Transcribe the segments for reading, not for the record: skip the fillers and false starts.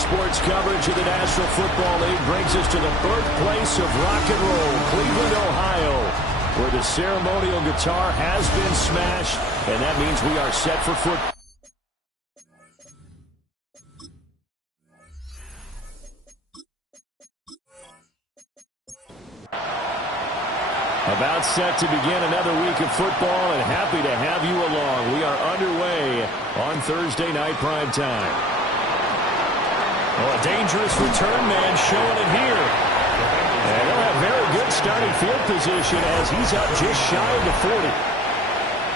sports coverage of the National Football League brings us to the birthplace of rock and roll, Cleveland, Ohio, where the ceremonial guitar has been smashed, and that means we are set for football. About set to begin another week of football, and happy to have you along. We are underway on Thursday night prime time. Oh, a dangerous return man showing it here. And they'll have very good starting field position as he's up just shy of the 40.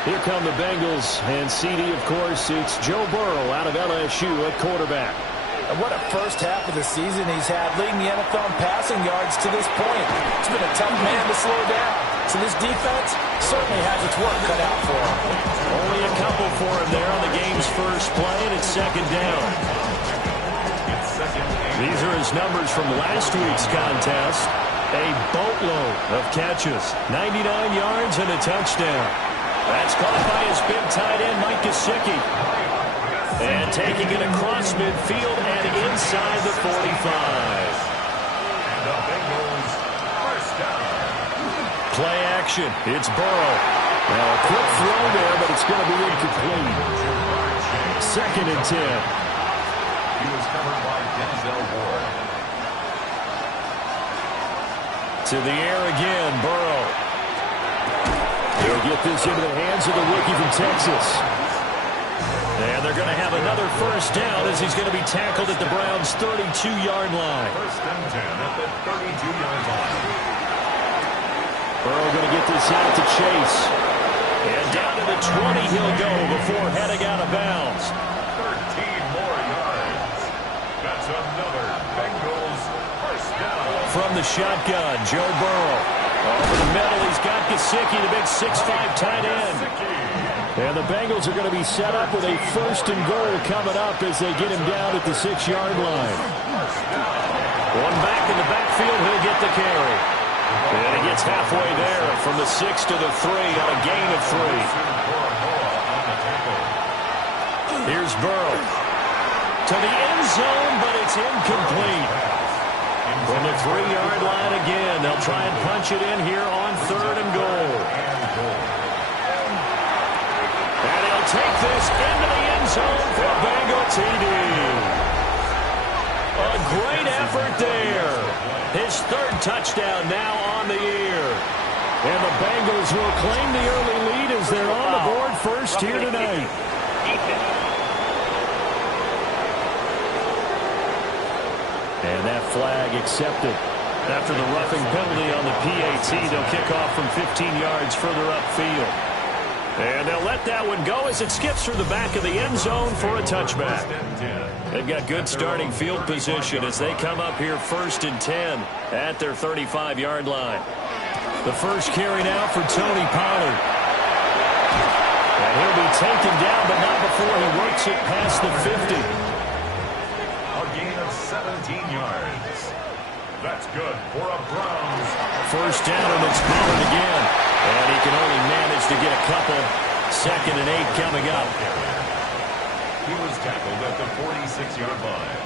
Here come the Bengals, and CD, of course, it's Joe Burrow out of LSU at quarterback. And what a first half of the season he's had, leading the NFL in passing yards to this point. It's been a tough man to slow down. So this defense certainly has its work cut out for him. Only a couple for him there on the game's first play, and it's second down. These are his numbers from last week's contest. A boatload of catches, 99 yards and a touchdown. That's caught by his big tight end, Mike Gesicki. And taking it across midfield and inside the 45. The Bengals first down. Play action. It's Burrow. Now a quick throw there, but it's going to be incomplete. Second and 10. He was covered by Denzel Ward. To the air again, Burrow. He'll get this into the hands of the rookie from Texas. And they're going to have another first down as he's going to be tackled at the Browns' 32-yard line. First and 10 at the 32-yard line. Burrow going to get this out to Chase. And down to the 20 he'll go before heading out of bounds. 13 more yards. That's another Bengals first down. From the shotgun, Joe Burrow. Over the middle, he's got Gesicki, the big 6'5" tight end. And the Bengals are going to be set up with a first and goal coming up as they get him down at the 6-yard line. One back in the backfield, he'll get the carry. And he gets halfway there from the 6 to the 3 on a gain of 3. Here's Burrow. To the end zone, but it's incomplete. From the 3-yard line again, they'll try and punch it in here on third and goal. And he'll take this into the end zone for a Bengal TD. A great effort there. His third touchdown now on the year. And the Bengals will claim the early lead as they're on the board first here tonight. And that flag accepted. After the roughing penalty on the PAT, they'll kick off from 15 yards further upfield. And they'll let that one go as it skips through the back of the end zone for a touchback. They've got good starting field position as they come up here first and 10 at their 35-yard line. The first carry now for Tony Pollard. And he'll be taken down, but not before he works it past the 50. A gain of 17 yards. That's good for a Browns. First down, and it's Pollard again. And he can only manage to get a couple. Second and 8 coming up. He was tackled at the 46-yard line.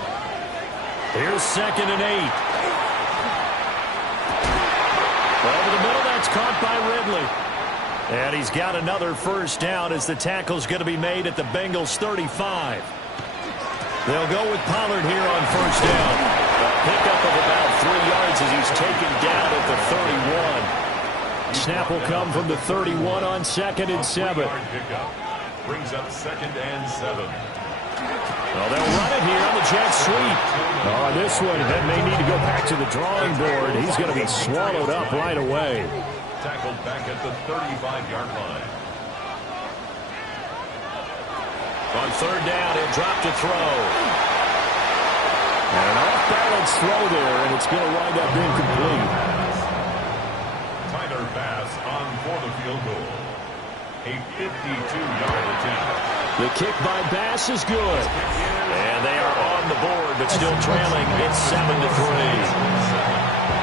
Here's second and 8. Over the middle, that's caught by Ridley. And he's got another first down as the tackle's going to be made at the Bengals' 35. They'll go with Pollard here on first down. A pickup of about 3 yards as he's taken down at the 31. Snap will come from the 31 on second and 7. Brings up second and 7. Well, they'll run it here on the jet sweep. Oh, this one may need to go back to the drawing board. He's going to be swallowed up right away. Tackled back at the 35-yard line. On third down, he'll drop to throw. And an off-balance throw there, and it's going to wind up incomplete. Tyler Bass on for the field goal. A 52-yard attempt. The kick by Bass is good. And they are on the board, but still trailing. It's 7-3.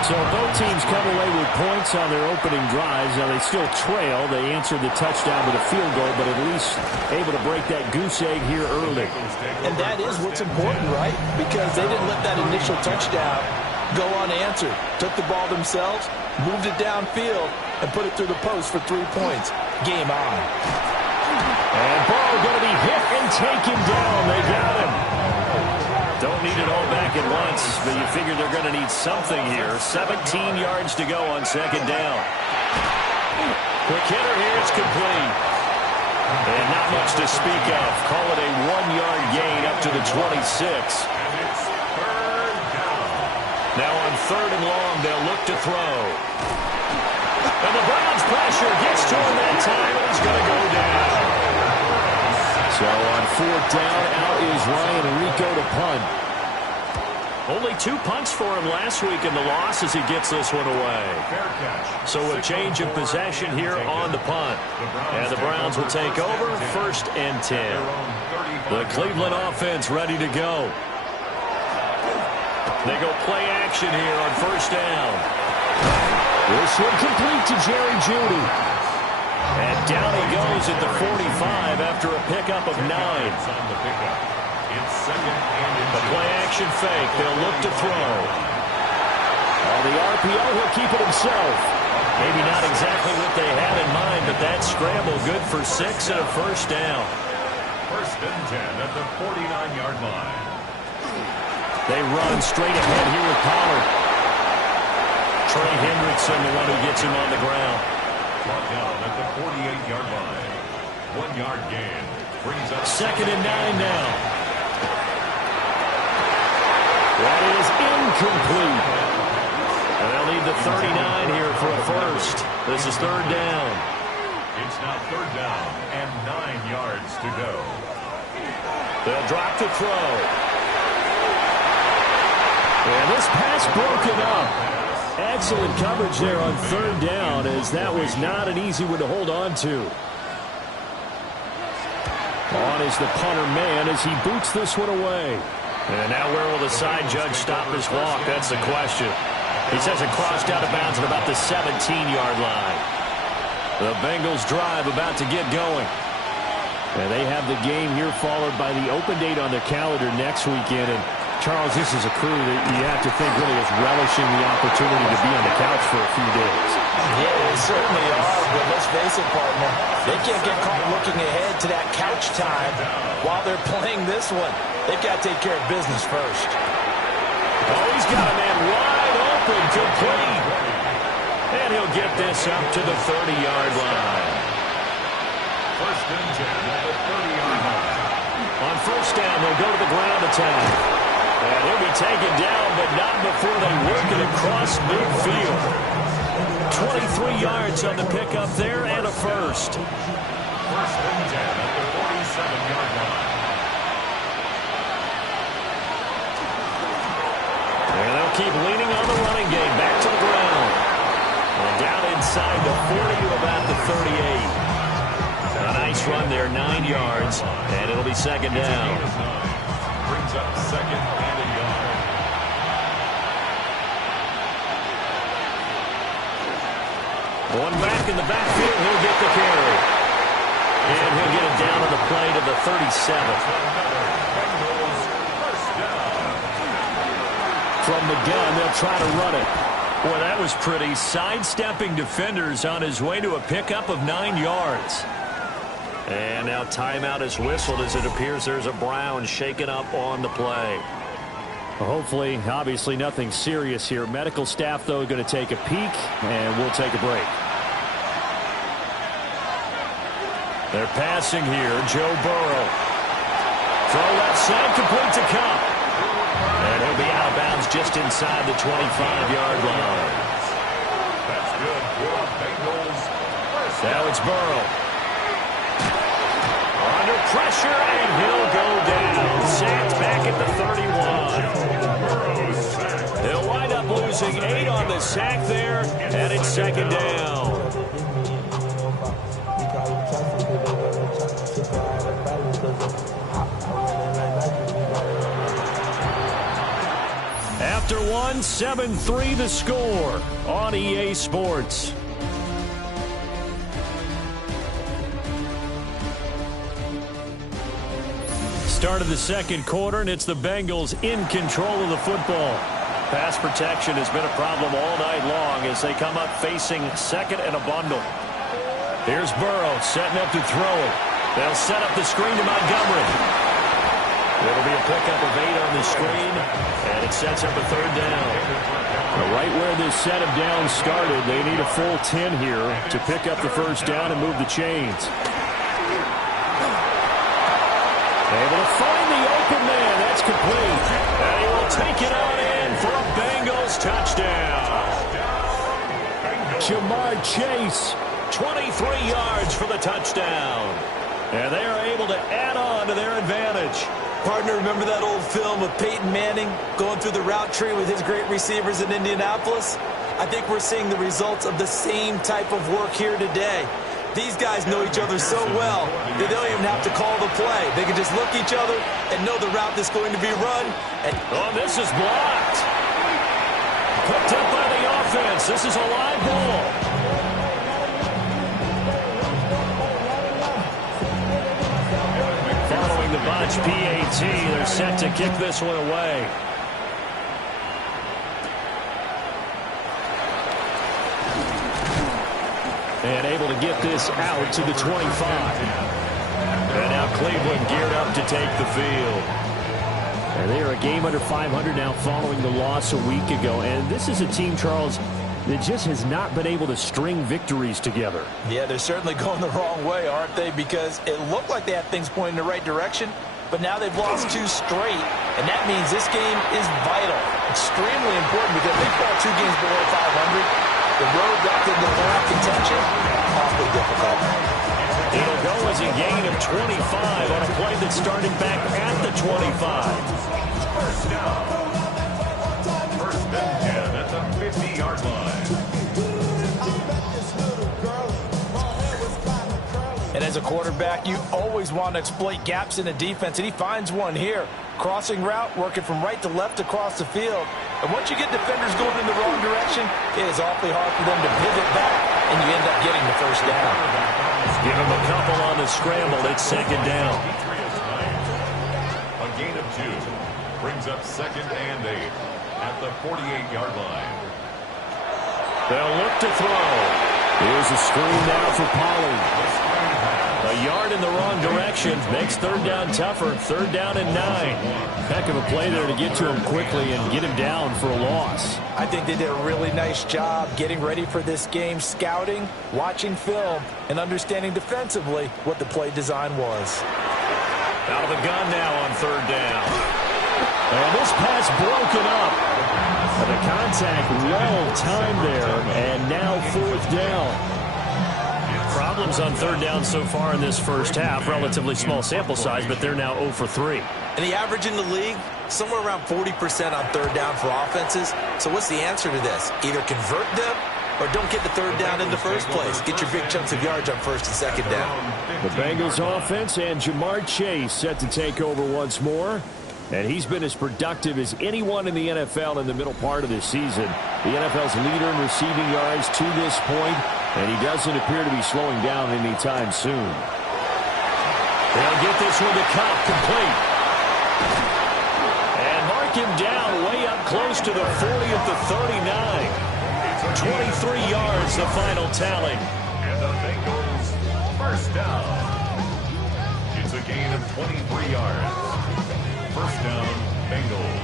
So both teams come away with points on their opening drives. Now they still trail. They answered the touchdown with a field goal, but at least able to break that goose egg here early. And that is what's important, right? Because they didn't let that initial touchdown go unanswered. Took the ball themselves, moved it downfield, and put it through the post for 3 points. Game on. And Burrow going to be hit and taken down. They got him. Don't need it all back at once, but you figure they're going to need something here. 17 yards to go on second down. Quick hitter here. It's complete. And not much to speak of. Call it a 1-yard gain up to the 26. Now on third and long, they'll look to throw. And the Browns pressure gets to him that time, and he's going to go down. So on fourth down, out is Ryan Rico to punt. Only 2 punts for him last week in the loss as he gets this one away. So a change of possession here on the punt. And the Browns will take over first and 10. The Cleveland offense ready to go. They go play action here on first down. This one complete to Jerry Jeudy. And down he goes at the 45 after a pickup of 9. The play action fake. They'll look to throw. On the RPO, he'll keep it himself. Maybe not exactly what they had in mind, but that scramble good for 6 and a first down. First and 10 at the 49-yard line. They run straight ahead here with Pollard. Trey Hendrickson, the one who gets him on the ground. Brought down at the 48-yard line. 1-yard gain. Brings up second and 9 now. That is incomplete. And they'll need the 39 here for a first. This is third down. It's now third down and 9 yards to go. They'll drop to throw. And this pass broken up. Excellent coverage there on third down, as that was not an easy one to hold on to. On is the punter man as he boots this one away. And now where will the side judge stop his walk? That's the question. He says it crossed out of bounds at about the 17-yard line. The Bengals drive about to get going. And they have the game here followed by the open date on their calendar next weekend. And Charles, this is a crew that you have to think really is relishing the opportunity to be on the couch for a few days. Yeah, they certainly are, but let's face it, partner. They can't get caught looking ahead to that couch time while they're playing this one. They've got to take care of business first. Oh, he's got a man wide open, complete. And he'll get this up to the 30-yard line. First and 10 at the 30-yard line. On first down, they'll go to the ground attack. And he'll be taken down, but not before they work it across midfield. 23 yards on the pickup there and a first. First and 10 at the 47-yard line. And they'll keep leaning on the running game. Back to the ground. And down inside the 40 to about the 38. A nice run there, 9 yards. And it'll be second down. Brings up second and a yard. One back in the backfield, he'll get the carry. And he'll get it down on the play to the 37. Bengals first down. From the gun, they'll try to run it. Boy, that was pretty. Sidestepping defenders on his way to a pickup of 9 yards. And now timeout is whistled as it appears there's a Brown shaken up on the play. Hopefully, obviously nothing serious here. Medical staff, though, going to take a peek, and we'll take a break. They're passing here. Joe Burrow. Throw left side, complete to Cup. And he'll be out of bounds just inside the 25-yard line. That's good for Bengals. Now it's Burrow. Under pressure, and he'll go down. Sacked back at the 31. He'll wind up losing 8 on the sack there, and it's second down. after one. 7-3 the score on EA Sports. Start of the second quarter, and it's the Bengals in control of the football. Pass protection has been a problem all night long as they come up facing second and a bundle. Here's Burrow setting up to throw it. They'll set up the screen to Montgomery. It'll be a pickup of 8 on the screen, and it sets up a third down. Right where this set of downs started, they need a full 10 here to pick up the first down and move the chains. Able to find the open man. That's complete. And he will take it on in for a Bengals touchdown. Jamar Chase, 23 yards for the touchdown. And they are able to add on to their advantage. Partner, remember that old film of Peyton Manning going through the route tree with his great receivers in Indianapolis? I think we're seeing the results of the same type of work here today. These guys know each other so well that they don't even have to call the play. They can just look each other and know the route that's going to be run. And oh, this is blocked. Picked up by the offense. This is a live ball. Following the botch PAT, they're set to kick this one away. And able to get this out to the 25. And now Cleveland geared up to take the field. And they are a game under 500 now following the loss a week ago. And this is a team, Charles, that just has not been able to string victories together. Yeah, they're certainly going the wrong way, aren't they? Because it looked like they had things pointing in the right direction, but now they've lost 2 straight. And that means this game is vital, extremely important, because they fall 2 games below 500. The road back into playoff contention, awfully difficult. It'll go as a gain of 25 on a play that started back at the 25. First down. First and 10 at the 50-yard line. And as a quarterback, you always want to exploit gaps in the defense, and he finds one here. Crossing route, working from right to left across the field. And once you get defenders going in the wrong direction, it is awfully hard for them to pivot back, and you end up getting the first down. Give him a couple on the scramble. It's second down. A gain of 2 brings up second and 8 at the 48-yard line. They'll look to throw. Here's a screen now for Pollard. A yard in the wrong direction makes third down tougher. Third down and 9. Heck of a play there to get to him quickly and get him down for a loss. I think they did a really nice job getting ready for this game, scouting, watching film, and understanding defensively what the play design was. Out of the gun now on third down. And this pass broken up. And the contact well timed there, and now fourth down. Problems on third down so far in this first half. Relatively small sample size, but they're now 0 for 3. And the average in the league, somewhere around 40% on third down for offenses. So what's the answer to this? Either convert them or don't get the third down in the first place. Get your big chunks of yards on first and second down. The Bengals offense and Jamar Chase set to take over once more. And he's been as productive as anyone in the NFL in the middle part of this season. The NFL's leader in receiving yards to this point, and he doesn't appear to be slowing down anytime soon. They'll get this one to Cup, complete. And mark him down way up close to the 40 at the 39. 23 yards, the final tally. And the Bengals first down. It's a gain of 23 yards. First down, Bengals.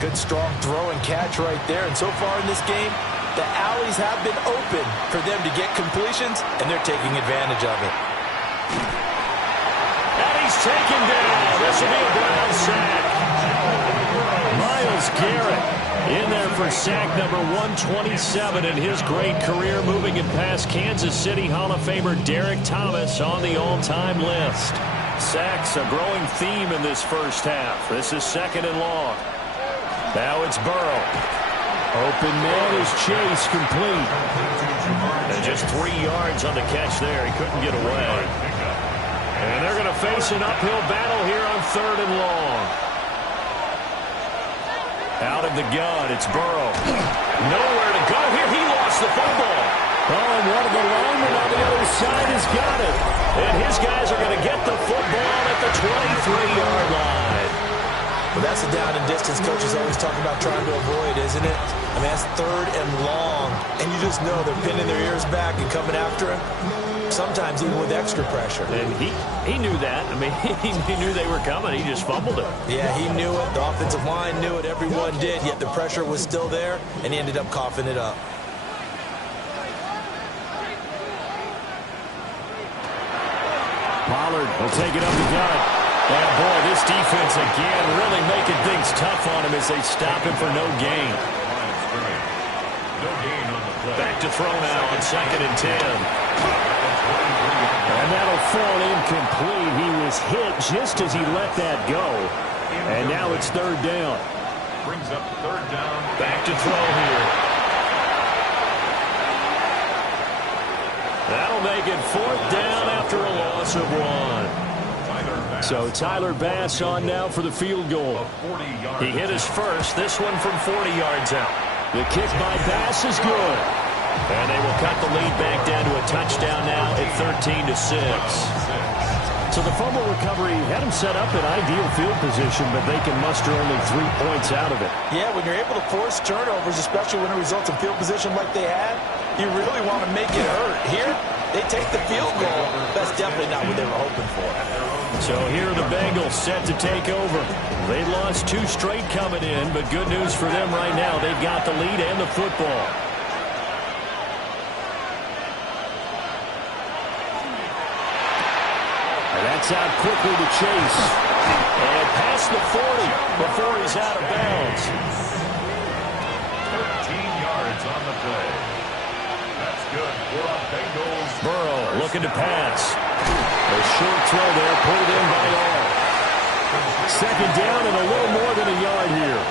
Good strong throw and catch right there. And so far in this game, the alleys have been open for them to get completions, and they're taking advantage of it. And he's taken down. This will be a Brown sack. Myles Garrett in there for sack number 127 in his great career, moving it past Kansas City Hall of Famer Derek Thomas on the all-time list. Sacks a growing theme in this first half. This is second and long. Now it's Burrow. Open man is Chase, complete. And just 3 yards on the catch there. He couldn't get away. And they're going to face an uphill battle here on 3rd and long. Out of the gun, it's Burrow. Nowhere to go here. He lost the football. Oh, and one of the linemen on the other side has got it. And his guys are going to get the football at the 23-yard line. Well, that's the down and distance coaches always talking about trying to avoid, isn't it? I mean, that's 3rd and long. And you just know they're pinning their ears back and coming after him. Sometimes even with extra pressure. And he knew that. I mean, he knew they were coming. He just fumbled it. Yeah, he knew it. The offensive line knew it. Everyone did. Yet the pressure was still there, and he ended up coughing it up. Pollard will take it up the gut. And, boy, this defense again really making things tough on him as they stop him for no gain. No gain on the play. Back to throw now on 2nd and 10. And that'll fall incomplete. He was hit just as he let that go. And now it's 3rd down. Brings up 3rd down. Back to throw here. That'll make it 4th down after a loss of 1. So Tyler Bass on now for the field goal. He hit his first, this one from 40 yards out. The kick by Bass is good. And they will cut the lead back down to a touchdown now at 13-6. So the fumble recovery had him set up in ideal field position, but they can muster only 3 points out of it. Yeah, when you're able to force turnovers, especially when it results in field position like they had, you really want to make it hurt. Here, they take the field goal. That's definitely not what they were hoping for. So here are the Bengals set to take over. They lost 2 straight coming in, but good news for them right now. They've got the lead and the football. And that's out quickly to Chase. And past the 40 before he's out of bounds. 13 yards on the play. That's good for the Bengals. Burrow looking to pass. A short throw there, pulled in by all. 2nd down and a little more than a yard here.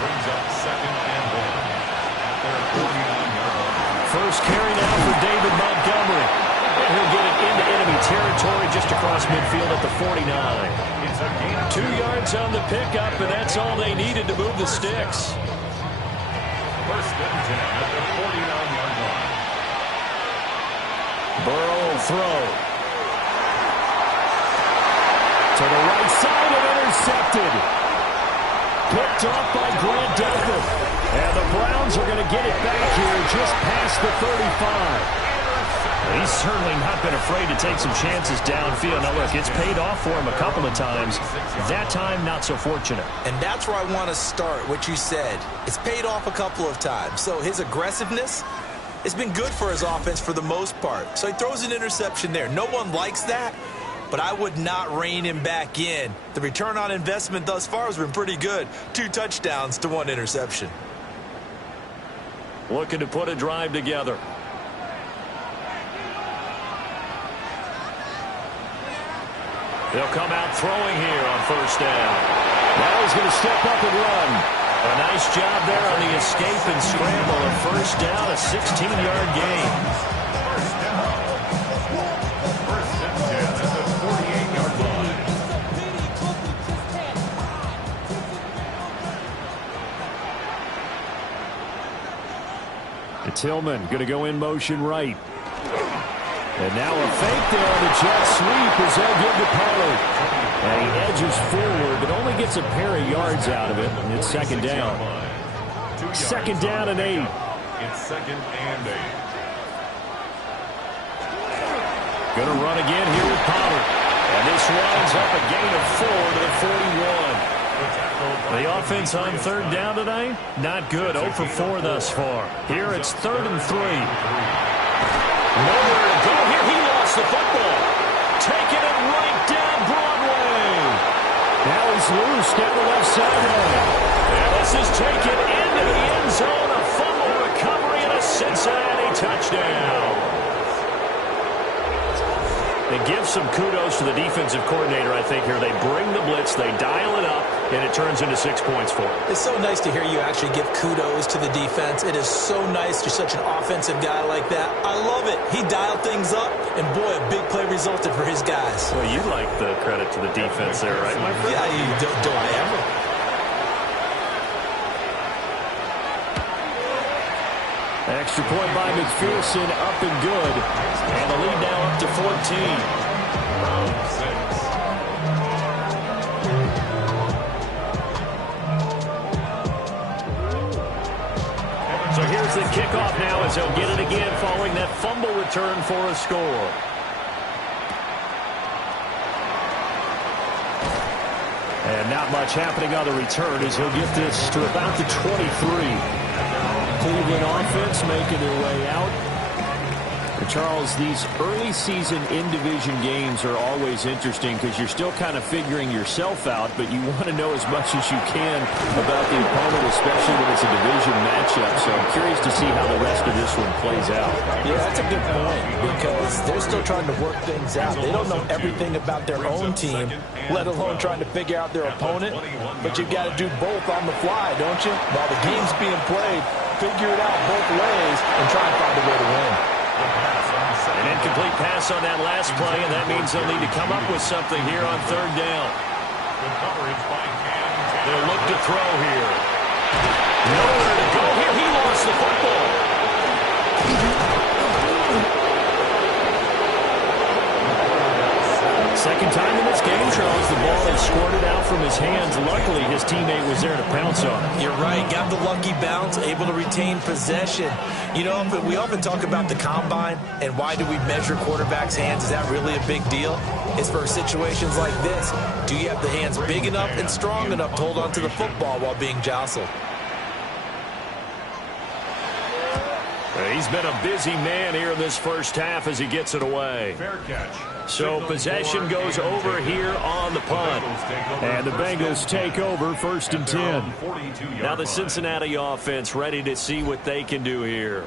Brings up 2nd and 1 at their 49-yard line. First carry now for David Montgomery. And he'll get it into enemy territory just across midfield at the 49. It's a gain of 2 yards on the pickup, and that's all they needed to move the sticks. 1st and 10 at the 49-yard line. Burrow will throw. To the right side and intercepted. Picked off by Grant Delpit. And the Browns are going to get it back here just past the 35. He's certainly not been afraid to take some chances downfield. Now, look, it's paid off for him a couple of times. That time, not so fortunate. And that's where I want to start, what you said. It's paid off a couple of times. So his aggressiveness, it's been good for his offense for the most part. So he throws an interception there. No one likes that, but I would not rein him back in. The return on investment thus far has been pretty good. 2 touchdowns to 1 interception. Looking to put a drive together. They'll come out throwing here on 1st down. Now he's going to step up and run. A nice job there on the escape and scramble. A 1st down, a 16-yard gain. 1st down. 1st and 10 at the 48-yard line. It's Hillman going to go in motion right. And now a fake there on the jet sweep as they'll give to Pollard. And he edges forward, but only gets a pair of yards out of it. And it's 2nd down. 2nd down and 8. It's 2nd and 8. Going to run again here with Pollard. And this winds up a gain of 4 to the 41. The offense on 3rd down tonight, not good. 0 for 4 thus far. Here it's 3rd and 3. Nowhere to go here. He lost the football. Taking it right down Broadway. Now he's loose down the left sideline. And this is taken into the end zone. A fumble recovery and a Cincinnati touchdown. They give some kudos to the defensive coordinator, I think, here. They bring the blitz, they dial it up, and it turns into 6 points for them. It's so nice to hear you actually give kudos to the defense. It is so nice. You're such an offensive guy like that. I love it. He He dialed things up, and boy, a big play resulted for his guys. Well, you like the credit to the defense there, right, my friend? Yeah, don't I ever. Extra point by McPherson, up and good. And the lead now up to 14. Round 6. So here's the kickoff now as they'll get it again following that fumble return for a score. And not much happening on the return as he'll get this to about the 23. Cleveland offense making their way out. Charles, these early season in-division games are always interesting because you're still kind of figuring yourself out, but you want to know as much as you can about the opponent, especially when it's a division matchup. So I'm curious to see how the rest of this one plays out. Yeah, that's a good point because they're still trying to work things out. They don't know everything about their own team, let alone trying to figure out their opponent. But you've got to do both on the fly, don't you? While the game's being played, figure it out both ways and try and find a way to win. An incomplete pass on that last play, and that means they'll need to come up with something here on third down. They'll look to throw here. Nowhere to go here. He lost the football. Second time in this game, Charles, the ball is squirted out from his hands. Luckily, his teammate was there to pounce on it. You're right. Got the lucky bounce, able to retain possession. You know, we often talk about the combine and why do we measure quarterbacks' hands. Is that really a big deal? It's for situations like this. Do you have the hands big enough and strong enough to hold on to the football while being jostled? He's been a busy man here in this first half as he gets it away. Fair catch. So possession goes over here on the punt. And the Bengals take over 1st and 10. Now the Cincinnati offense ready to see what they can do here.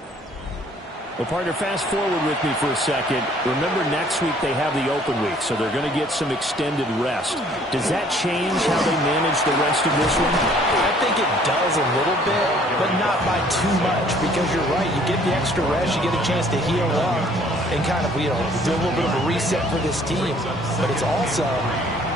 Well, partner, fast forward with me for a second. Remember, next week they have the open week, so they're going to get some extended rest. Does that change how they manage the rest of this one? I think it does a little bit, but not by too much, because you're right. You get the extra rest, you get a chance to heal up and kind of, do a little bit of a reset for this team. But it's also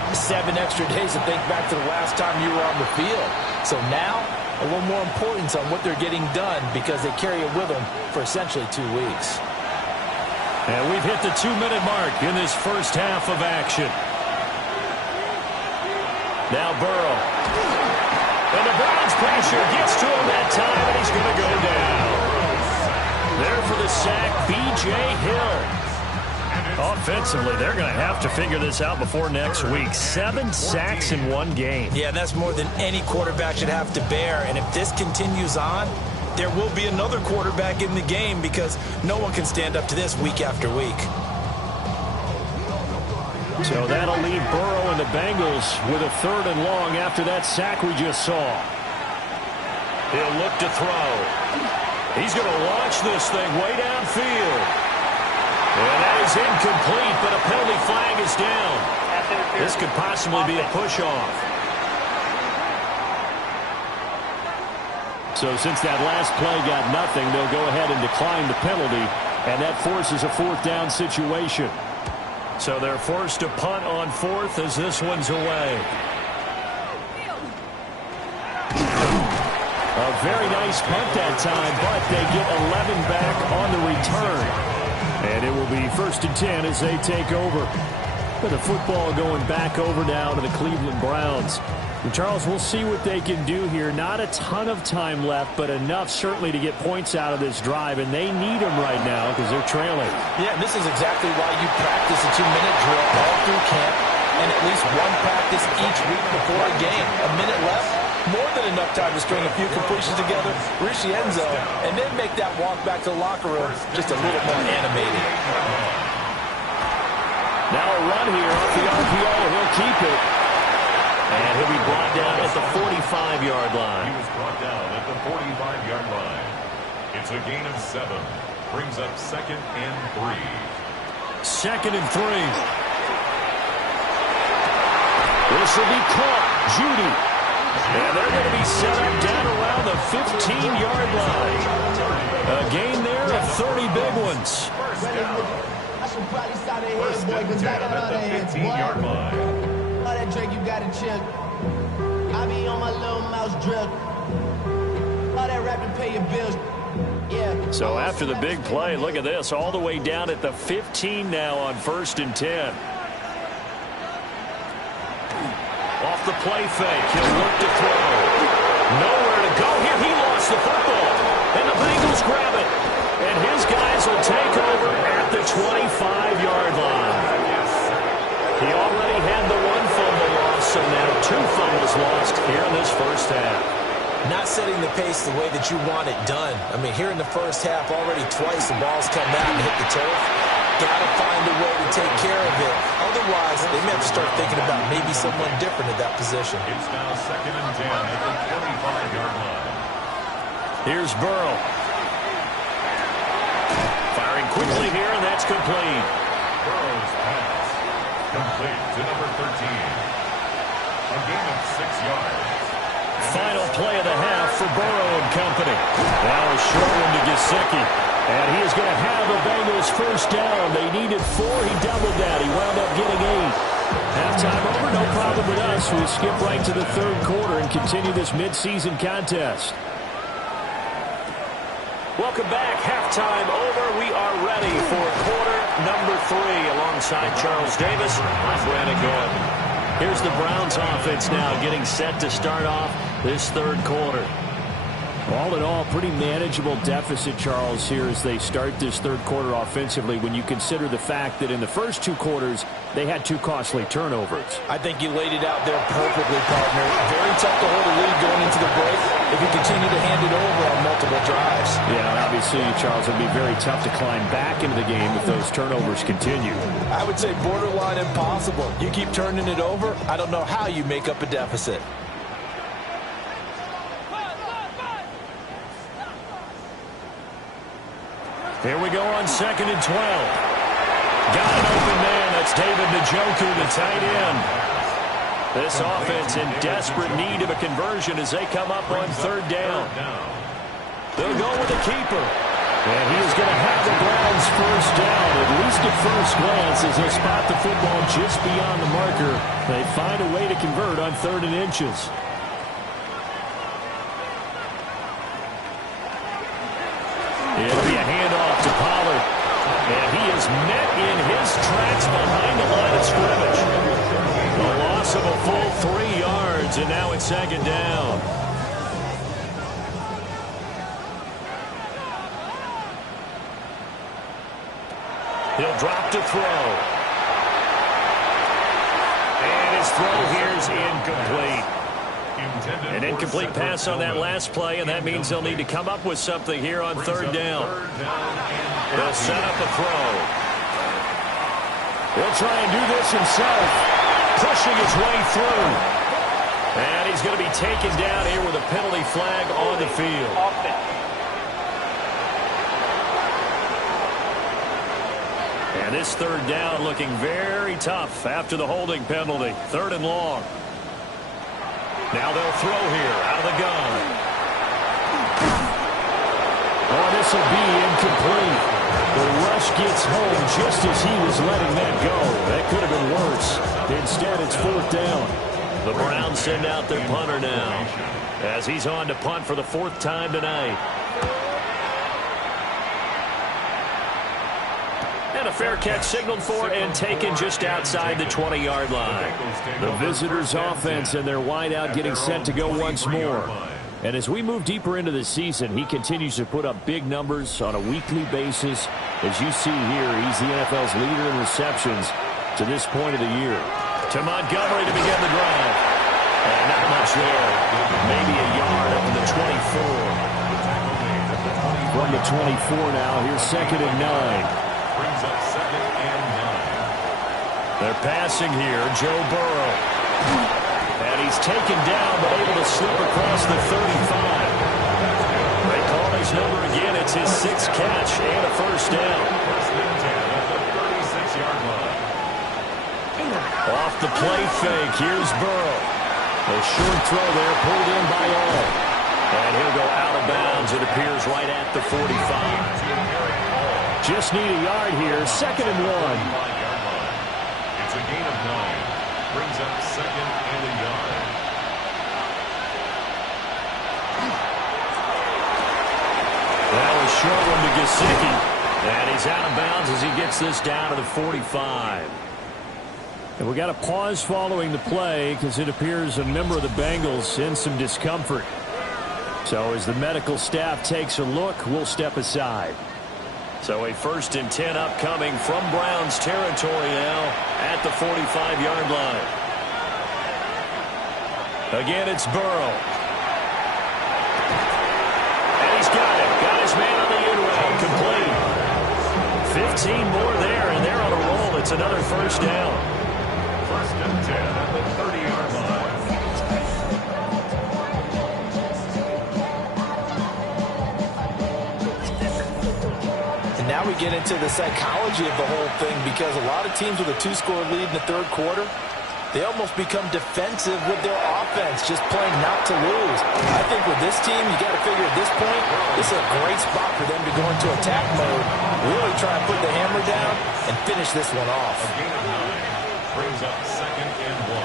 7 extra days to think back to the last time you were on the field. So now, a little more importance on what they're getting done because they carry it with them for essentially 2 weeks. And we've hit the 2-minute mark in this first half of action. Now Burrow. And the Browns pressure gets to him that time, and he's going to go down. There for the sack, B.J. Hill. Offensively, they're going to have to figure this out before next week. 7 sacks in 1 game. Yeah, that's more than any quarterback should have to bear. And if this continues on, there will be another quarterback in the game because no one can stand up to this week after week. So that'll leave Burrow and the Bengals with a 3rd and long after that sack we just saw. He'll look to throw. He's going to launch this thing way downfield. And that is incomplete, but a penalty flag is down. This could possibly be a push-off. So since that last play got nothing, they'll go ahead and decline the penalty, and that forces a 4th down situation. So they're forced to punt on 4th as this one's away. A very nice punt that time, but they get 11 back on the return. And it will be 1st and 10 as they take over. But the football going back over now to the Cleveland Browns. And Charles, we'll see what they can do here. Not a ton of time left, but enough certainly to get points out of this drive. And they need them right now because they're trailing. Yeah, and this is exactly why you practice a 2-minute drill all through camp and at least 1 practice each week before a game. A minute left, more than enough time to string a few completions together, reach the end zone, and then make that walk back to the locker room just a little more animated. Now a run here off the RPO. He'll keep it. And he'll be brought down at the 45-yard line. He was brought down at the 45-yard line. It's a gain of 7. Brings up 2nd and 3. 2nd and 3. This will be caught. Judy. And they're going to be set up down around the 15-yard line. A gain there of 30 big ones. first down. I should probably start a First head, boy, and because I 10 got all at that the heads, 15-yard boy. line. All that Drake, you got to chill. I be on my little mouse drill. All that rap to pay your bills. Yeah. So after the big play, look at this, all the way down at the 15 now on 1st and 10. Off the play fake, he'll look to throw. Nowhere to go here. He lost the football. And the Bengals grab it. And his guys will take over at the 25-yard line. He already had the one fumble loss, so now 2 fumbles lost here in this first half. Not setting the pace the way that you want it done. I mean, here in the first half, already twice the ball's come out and hit the turf. Got to find a way to take care of it. Otherwise, they may have to start thinking about maybe someone different at that position. It's now 2nd and 10 at the 25-yard line. Here's Burrow. Firing quickly here, and that's complete. Burrow's pass. Complete to number 13. A gain of 6 yards. Final play of the half for Burrow and company. Now a short one to Gesicki. And he is going to have the Bengals first down. They needed 4. He doubled that. He wound up getting 8. Halftime over, no problem with us. We'll skip right to the 3rd quarter and continue this midseason contest. Welcome back. Halftime over. We are ready for quarter number 3. Alongside Charles Davis, I'm Brandon Gordon. Here's the Browns offense now getting set to start off this 3rd quarter. All in all, pretty manageable deficit, Charles, here as they start this 3rd quarter offensively when you consider the fact that in the first 2 quarters, they had 2 costly turnovers. I think you laid it out there perfectly, partner. Very tough to hold a lead going into the break if you continue to hand it over on multiple drives. Yeah, and obviously, Charles, it would be very tough to climb back into the game if those turnovers continue. I would say borderline impossible. You keep turning it over, I don't know how you make up a deficit. Here we go on 2nd and 12. Got an open man. That's David Njoku, the tight end. This offense in desperate need of a conversion as they come up on 3rd down. They'll go with the keeper. And he is going to have the Browns first down, at least at first glance, as they spot the football just beyond the marker. They find a way to convert on 3rd and inches. It'll be a handoff to Pollard. And he is met in his tracks behind the line of scrimmage. A loss of a full 3 yards, and now it's 2nd down. He'll drop to throw. And his throw here is incomplete. An incomplete pass on that last play, and that means they'll need to come up with something here on 3rd down. They'll set up a throw. He'll try and do this himself, pushing his way through. And he's going to be taken down here with a penalty flag on the field. And this 3rd down looking very tough after the holding penalty. 3rd and long. Now they'll throw here out of the gun. Oh, this will be incomplete. The rush gets home just as he was letting that go. That could have been worse. Instead, it's 4th down. The Browns send out their punter now as he's on to punt for the 4th time tonight. And a fair catch signaled for and taken just outside the 20-yard line. The visitors' offense and their wideout getting set to go once more. And as we move deeper into the season, he continues to put up big numbers on a weekly basis. As you see here, he's the NFL's leader in receptions to this point of the year. To Montgomery to begin the drive. And not much there. Maybe a yard up to the 24. From the 24 now, here's 2nd and 9. Brings up 2nd and 9. They're passing here, Joe Burrow. And he's taken down, but able to slip across the 35. They call his number again. It's his 6th catch and a first down. First and 10 at the 36-yard line. Off the play fake, here's Burrow. A short throw there, pulled in by all. And he'll go out of bounds, it appears, right at the 45. Just need a yard here. 2nd and 1. It's a gain of 9. Brings up 2nd and a yard. That was short one to Gesicki. And he's out of bounds as he gets this down to the 45. And we got a pause following the play because it appears a member of the Bengals in some discomfort. So as the medical staff takes a look, we'll step aside. So a 1st and 10 upcoming from Browns territory now at the 45-yard line. Again, it's Burrow. And he's got it. Got his man on the end route. Complete. 15 more there, and they're on a roll. It's another 1st down. 1st and 10 at the 30-yard line. And now we get into the psychology of the whole thing, because a lot of teams with a 2-score lead in the 3rd quarter, they almost become defensive with their offense, just playing not to lose. I think with this team, you got to figure at this point, this is a great spot for them to go into attack mode, really try and put the hammer down and finish this one off. A gain of 9 brings up 2nd and 1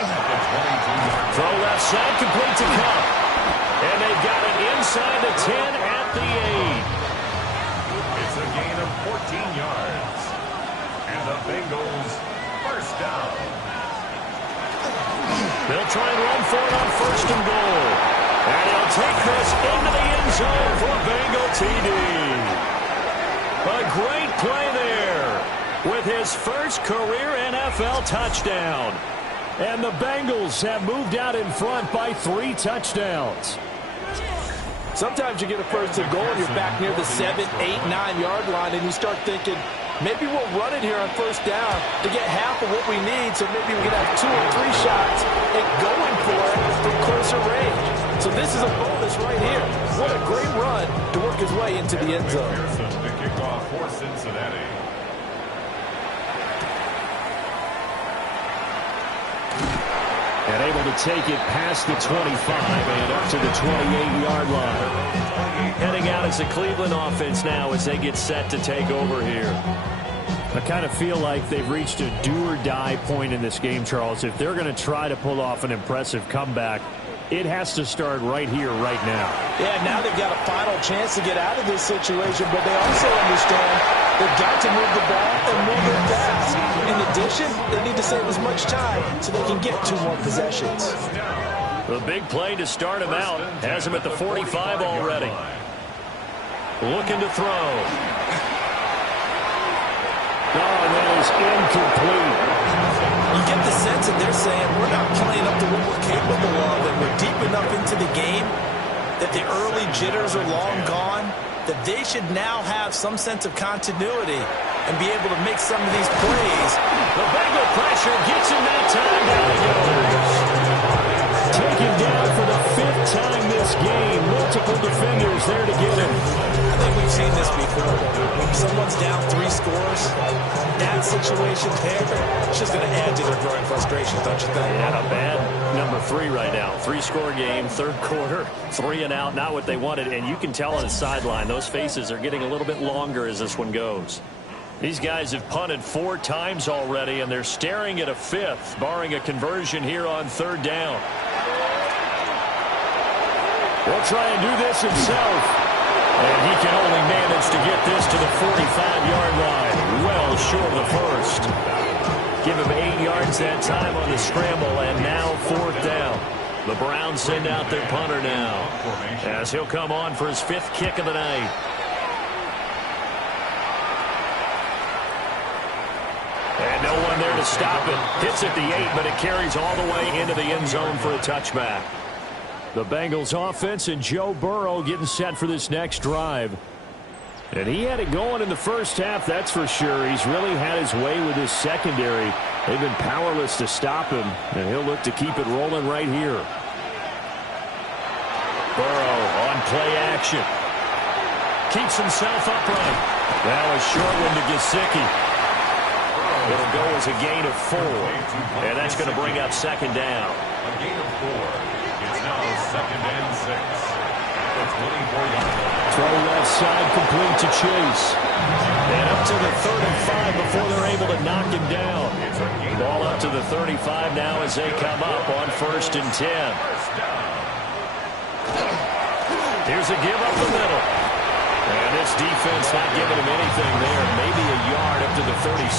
at the 22-yard line. Throw left side, complete to Cup. And they've got it inside the 10 at the 8. It's a gain of 14 yards. And the Bengals 1st down. They'll try and run for it on 1st and goal. And he'll take this into the end zone for Bengal TD. A great play there with his 1st career NFL touchdown. And the Bengals have moved out in front by 3 touchdowns. Sometimes you get a 1st and goal and you're back near the 7, 8, 9-yard line, and you start thinking, maybe we'll run it here on 1st down to get half of what we need, so maybe we can have 2 or 3 shots at going for it from closer range. So this is a bonus right here. What a great run to work his way into the end zone. The kickoff for Cincinnati. And able to take it past the 25 and up to the 28-yard line. Heading out as the Cleveland offense now as they get set to take over here. I kind of feel like they've reached a do-or-die point in this game, Charles. If they're going to try to pull off an impressive comeback, it has to start right here, right now. Yeah, now they've got a final chance to get out of this situation, but they also understand they've got to move the ball and move it fast. In addition, they need to save as much time so they can get 2 more possessions. The big play to start him out has him at the 45 already. Looking to throw. Oh, that is incomplete. You get the sense that they're saying we're not playing up to what we're capable of, and we're deep enough into the game that the early jitters are long gone, that they should now have some sense of continuity and be able to make some of these plays. The Bengal pressure gets him that time. Down he goes. Taken down for the 5th time this game. Multiple defenders there to get him. I think we've seen this before. When someone's down 3 scores, that situation there, it's just going to add to their growing frustration, don't you think? Yeah, a bad number 3 right now. 3-score game, 3rd quarter, 3 and out, not what they wanted. And you can tell on the sideline, those faces are getting a little bit longer as this one goes. These guys have punted 4 times already, and they're staring at a 5th, barring a conversion here on 3rd down. He'll try and do this himself. And he can only manage to get this to the 45-yard line. Well short of the 1st. Give him 8 yards that time on the scramble, and now 4th down. The Browns send out their punter now, as he'll come on for his 5th kick of the night. And no one there to stop it. Hits at the 8, but it carries all the way into the end zone for a touchback. The Bengals offense and Joe Burrow getting set for this next drive. And he had it going in the first half, that's for sure. He's really had his way with his secondary. They've been powerless to stop him, and he'll look to keep it rolling right here. Burrow on play action. Keeps himself upright. Now a short one to Gesicki. It'll go as a gain of 4. And that's going to bring up 2nd down. A gain of 4. It's now 2nd and 6. the 24-yard line. Throw left side complete to Chase. And up to the 35 before they're able to knock him down. Ball up to the 35 now as they come up on 1st and 10. Here's a give up the middle. And this defense not giving him anything there. Maybe a yard up to the 36.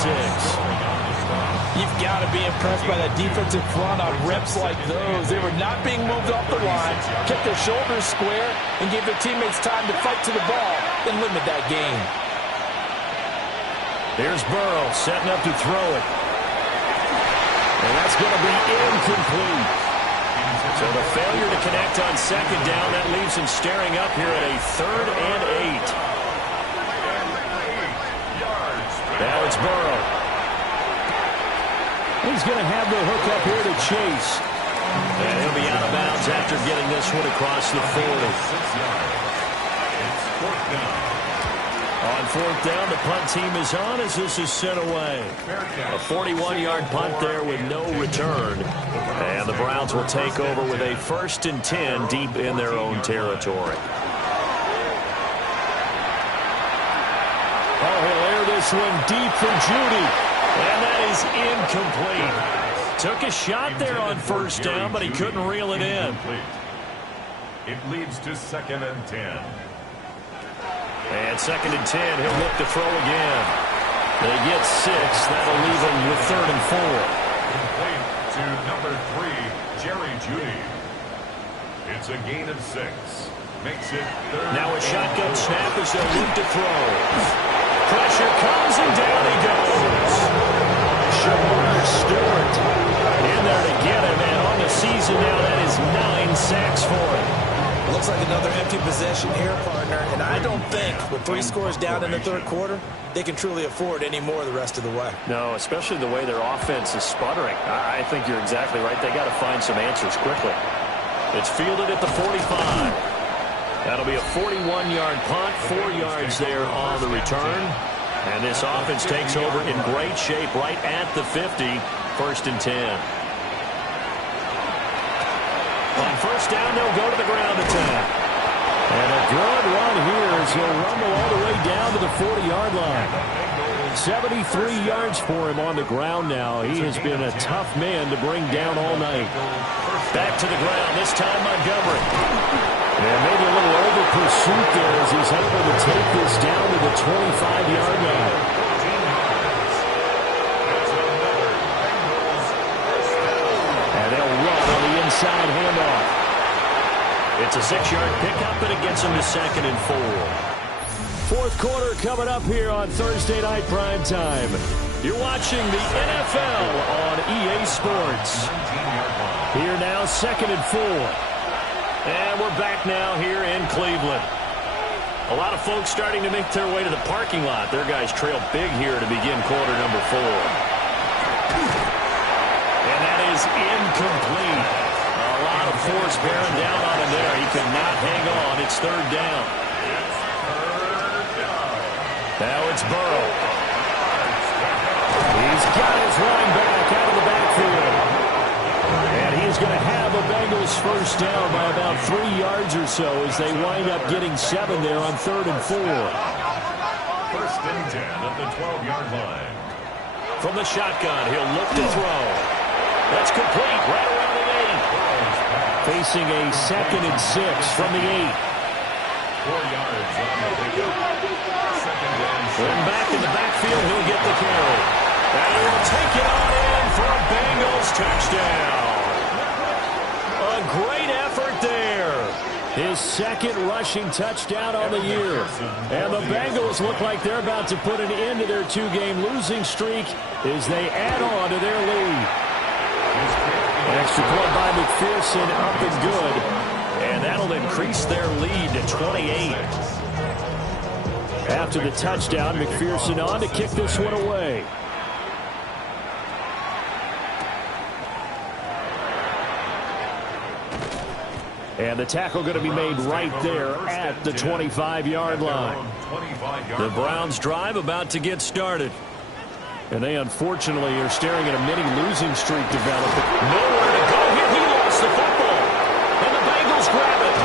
You've got to be impressed by that defensive front on reps like those. They were not being moved off the line, kept their shoulders square, and gave their teammates time to fight to the ball and limit that gain. Here's Burrow setting up to throw it. And that's going to be incomplete. So the failure to connect on 2nd down, that leaves him staring up here at a 3rd and 8. Now it's Burrow. He's going to have the hook up here to Chase. And he'll be out of bounds after getting this one across the 40. It's 4th down. On 4th down, the punt team is on as this is sent away. A 41-yard punt there with no return. And the Browns will take over with a 1st and 10 deep in their own territory. Oh, he'll air this one deep for Judy. And that is incomplete. Took a shot there on 1st down, but he couldn't reel it in. It leads to 2nd and 10. And 2nd and 10, he'll look to throw again. They get 6. That'll leave him with 3rd and 4. Complete to number 3, Jerry Judy. It's a gain of 6. Makes it 3rd. Now a shotgun snap as they'll look to throw. Pressure comes and down he goes. Shamar Stewart in there to get him, and on the season now that is 9 sacks for him. Looks like another empty possession here, partner, and I don't think with 3 scores down in the 3rd quarter, they can truly afford any more the rest of the way. No, especially the way their offense is sputtering. I think you're exactly right. They got to find some answers quickly. It's fielded at the 45. That'll be a 41-yard punt, 4 yards there on the return. And this offense takes over in great shape right at the 50, 1st and 10. On 1st down, they'll go to the ground attack. And a good run here as he'll rumble all the way down to the 40-yard line. 73 yards for him on the ground now. He has been a tough man to bring down all night. Back to the ground, this time Montgomery. And maybe a little over pursuit there as he's able to take this down to the 25-yard line. And they'll run on the inside handoff. It's a 6-yard pickup, and it gets him to 2nd and 4. 4th quarter coming up here on Thursday Night Prime Time. You're watching the NFL on EA Sports. Here now, 2nd and 4. And we're back now here in Cleveland. A lot of folks starting to make their way to the parking lot. Their guys trail big here to begin quarter number 4. And that is incomplete. A lot of force bearing down on him there. He could not hang on. It's 3rd down. Now it's Burrow. He's got his running back out of the backfield. And he's going to have a Bengals 1st down by about 3 yards or so as they wind up getting 7 there on 3rd and 4. 1st and 10 at the 12-yard line. From the shotgun, he'll look to throw. That's complete right around the 8. Facing a 2nd and 6 from the 8. 4 yards on the pickup. 2nd and 6. When back in the backfield, he'll get the carry. And he will take it on in for a Bengals touchdown. A great effort there. His 2nd rushing touchdown on the year. And the Bengals look like they're about to put an end to their 2-game losing streak as they add on to their lead. Extra point by McPherson up and good. And that'll increase their lead to 28. After the touchdown, McPherson on to kick this one away. And the tackle going to be made right there at the 25-yard line. The Browns drive about to get started. And they unfortunately are staring at a mini losing streak developing. Nowhere to go here. He lost the football. And the Bengals grab it.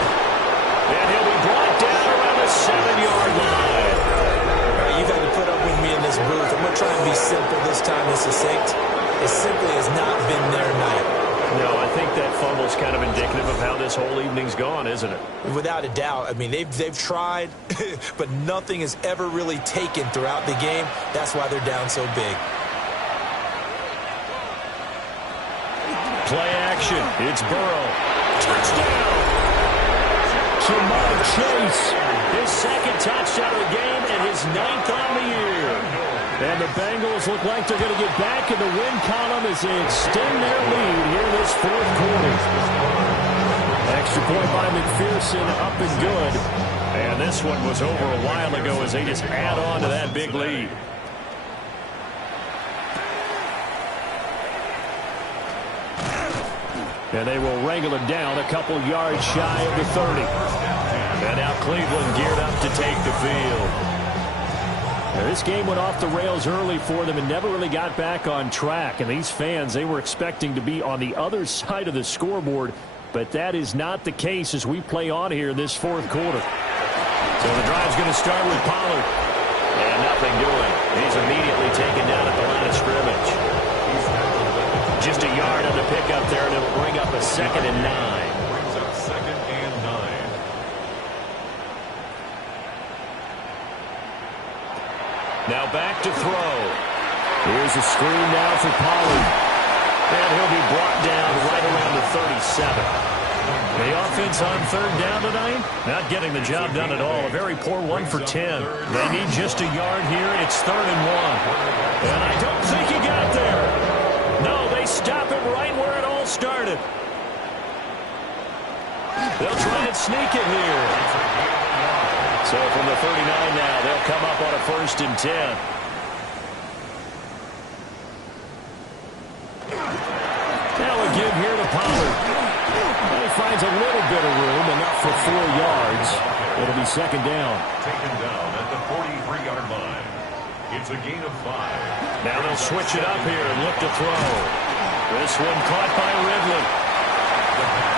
And he'll this time is succinct. It simply has not been their night. No, I think that fumble's kind of indicative of how this whole evening's gone, isn't it? Without a doubt. I mean, they've tried, but nothing has ever really taken throughout the game. That's why they're down so big. Play action. It's Burrow. Touchdown! Jamar Chase. His second touchdown of the game and his 9th on the year. And the Bengals look like they're going to get back in the win column as they extend their lead here in this fourth quarter. Extra point by McPherson, up and good. And this one was over a while ago as they just add on to that big lead. And they will wrangle it down a couple yards shy of the 30. And now Cleveland geared up to take the field. Now, this game went off the rails early for them and never really got back on track. And these fans, they were expecting to be on the other side of the scoreboard. But that is not the case as we play on here in this fourth quarter. So the drive's going to start with Pollard. And nothing doing. He's immediately taken down at the line of scrimmage. Just a yard on the pickup there, and it'll bring up a 2nd and 9. Brings up 2nd and 9. Now back to throw. Here's a screen now for Pollard. And he'll be brought down right around the 37. The offense on 3rd down tonight, not getting the job done at all. A very poor 1 for 10. They need just a yard here. It's 3rd and 1. And I don't think he got there. No, they stop it right where it all started. They'll try and sneak it here. So from the 39 now, they'll come up on a 1st and 10. Now again here to Pollard. He finds a little bit of room, enough for 4 yards. It'll be 2nd down. Taken down at the 43-yard line. It's a gain of 5. Now they'll switch it up here and look to throw. This one caught by Ridley.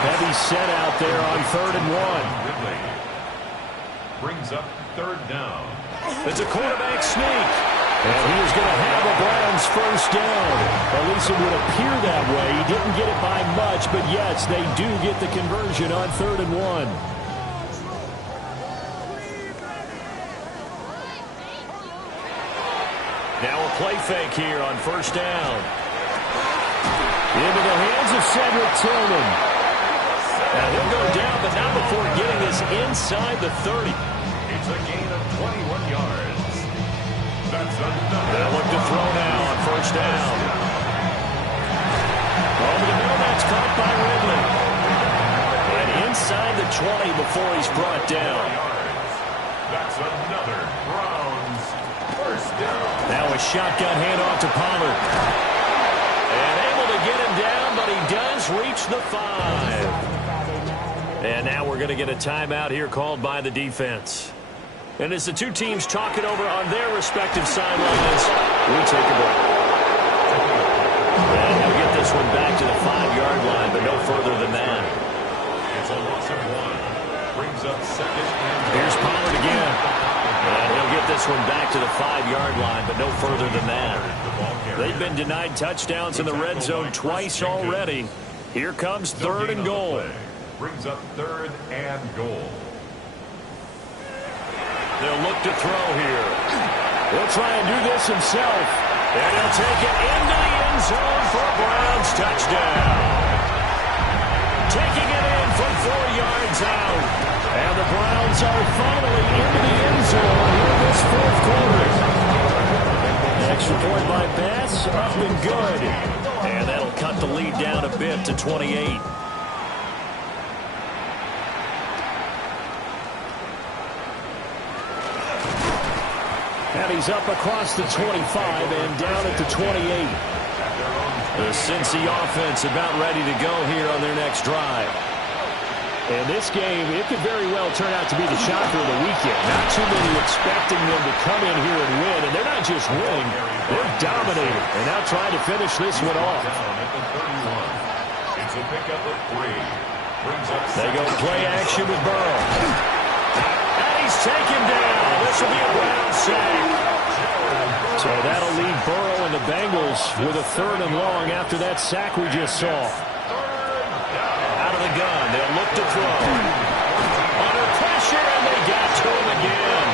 Heavy set out there on 3rd and 1. Ridley brings up 3rd down. It's a quarterback sneak. And he is going to have a Browns 1st down. At least it would appear that way. He didn't get it by much, but yes, they do get the conversion on 3rd and 1. Now a play fake here on 1st down. Into the hands of Cedric Tillman. Now he'll go down, but not before getting this inside the 30. It's a gain of 21 yards. That's another. They'll look to throw now on 1st down. Over the middle, that's caught by Ridley. And inside the 20 before he's brought down. That's another Browns 1st down. Now a shotgun handoff to Pollard. And able to get him down, but he does reach the 5. And now we're going to get a timeout here called by the defense. And as the two teams talk it over on their respective sidelines, we take a break. And he'll get this one back to the 5-yard line, but no further than that. It's a loss of 1. Brings up 2nd and 1. Here's Pollard again. And he'll get this one back to the 5-yard line, but no further than that. They've been denied touchdowns in the red zone twice already. Here comes 3rd and goal. Brings up 3rd and goal. They'll look to throw here. He'll try and do this himself. And he'll take it into the end zone for a Browns touchdown. Taking it in from 4 yards out. And the Browns are finally into the end zone in this fourth quarter. Extra point by Bass, up and good. And that'll cut the lead down a bit to 28. And he's up across the 25 and down at the 28. The Cincy offense about ready to go here on their next drive. And this game, it could very well turn out to be the shocker of the weekend. Not too many expecting them to come in here and win. And they're not just winning, they're dominating. And now trying to finish this one off. It's a pickup of 3. Brings up they go play action with Burrow. And he's taken down. This will be a Browns sack. So that'll leave Burrow in the the Bengals with a 3rd and long after that sack we just saw. Out of the gun, they'll look to throw. Under pressure, and they got to him again.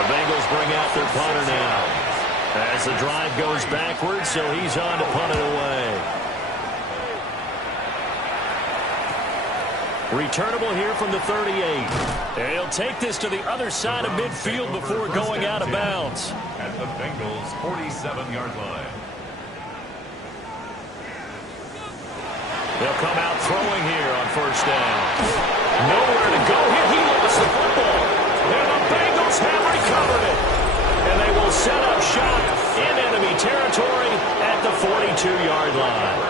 The Bengals bring out their punter now. As the drive goes backwards, so he's on to punt it away. Returnable here from the 38. And he'll take this to the other side of midfield before going out of bounds. At the Bengals' 47-yard line. They'll come out throwing here on 1st down. Nowhere to go here. He lost the football. And the Bengals have recovered it. And they will set up shop in enemy territory at the 42-yard line.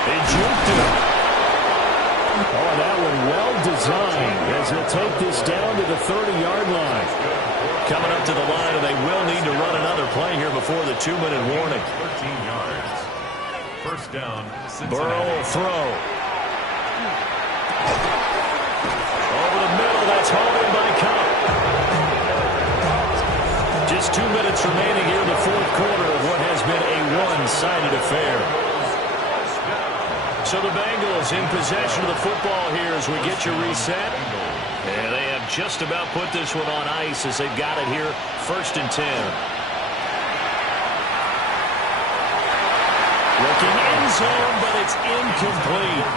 They juked him. Oh, that one well designed as they'll take this down to the 30-yard line. Coming up to the line, and they will need to run another play here before the 2-minute warning. 13 yards. 1st down, Cincinnati. Burrow will throw. Over the middle, that's hauled in by Cup. Just 2 minutes remaining here in the 4th quarter of what has been a one-sided affair. So the Bengals in possession of the football here as we get you reset. And they have just about put this one on ice as they've got it here, 1st and 10. Looking end zone, but it's incomplete.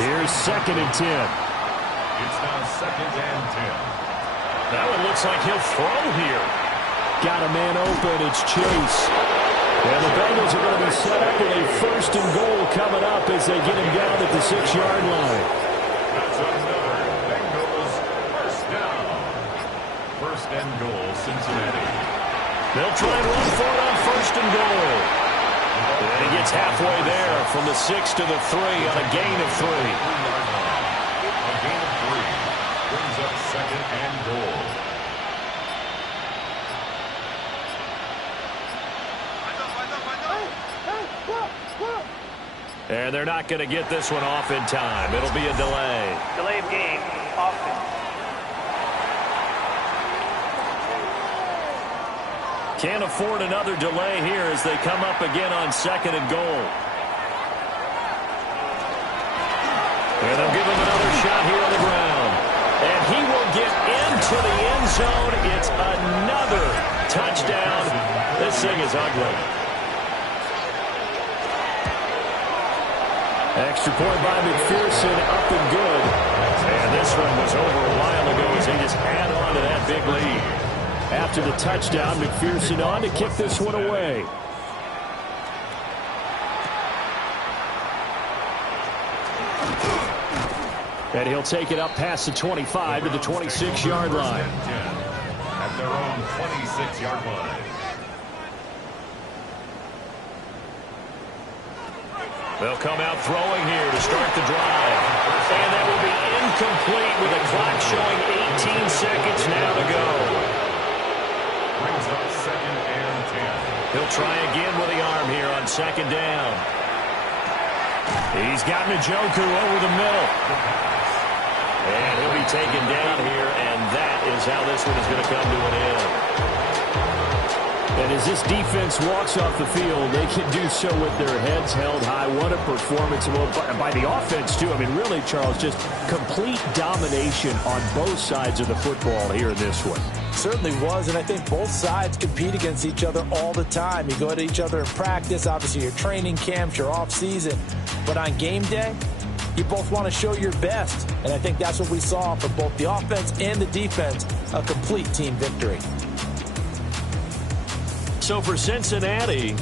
Here's 2nd and 10. It's now 2nd and 10. That one looks like he'll throw here. Got a man open, it's Chase. And the Bengals are going to be set up with a 1st and goal coming up as they get him down at the 6-yard line. That's another Bengals 1st down. 1st and goal, Cincinnati. They'll try and run for it on 1st and goal. And he gets halfway there from the 6 to the 3 on a gain of 3. A gain of 3 brings up 2nd and goal. And they're not going to get this one off in time. It'll be a delay. Delay of game, offense. Can't afford another delay here as they come up again on 2nd and goal. And they'll give him another shot here on the ground. And he will get into the end zone. It's another touchdown. This thing is ugly. Extra point by McPherson, up and good. And this one was over a while ago as they just add on to that big lead. After the touchdown, McPherson on to kick this one away. And he'll take it up past the 25 to the 26-yard line. At their own 26-yard line. They'll come out throwing here to start the drive. And that will be incomplete with the clock showing 18 seconds now to go. Brings up 2nd and 10. He'll try again with the arm here on 2nd down. He's got Njoku over the middle. And he'll be taken down here, and that is how this one is going to come to an end. And as this defense walks off the field, they can do so with their heads held high. What a performance by the offense, too. I mean, really, Charles, just complete domination on both sides of the football here in this one. Certainly was, and I think both sides compete against each other all the time. You go to each other in practice, obviously your training camps, your off-season. But on game day, you both want to show your best. And I think that's what we saw from both the offense and the defense, a complete team victory. So for Cincinnati,